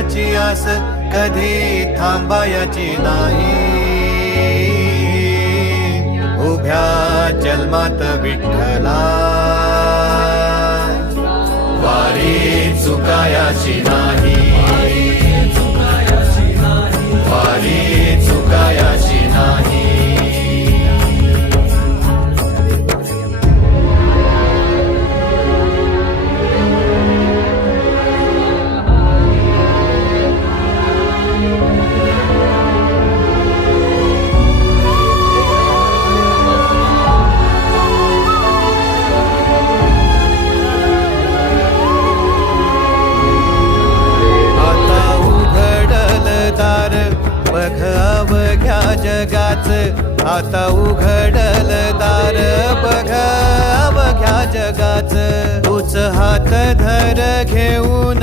देवाची आस कधी थांबायची नाही. उभ्या जन्मात विठ्ठला वारी चुकायाची नाही. वारी चुकायाची नाही. बघ अवघ्या जगाच आता उघडल दार. बघ अवघ्या जगाच तूच हात धर घेऊन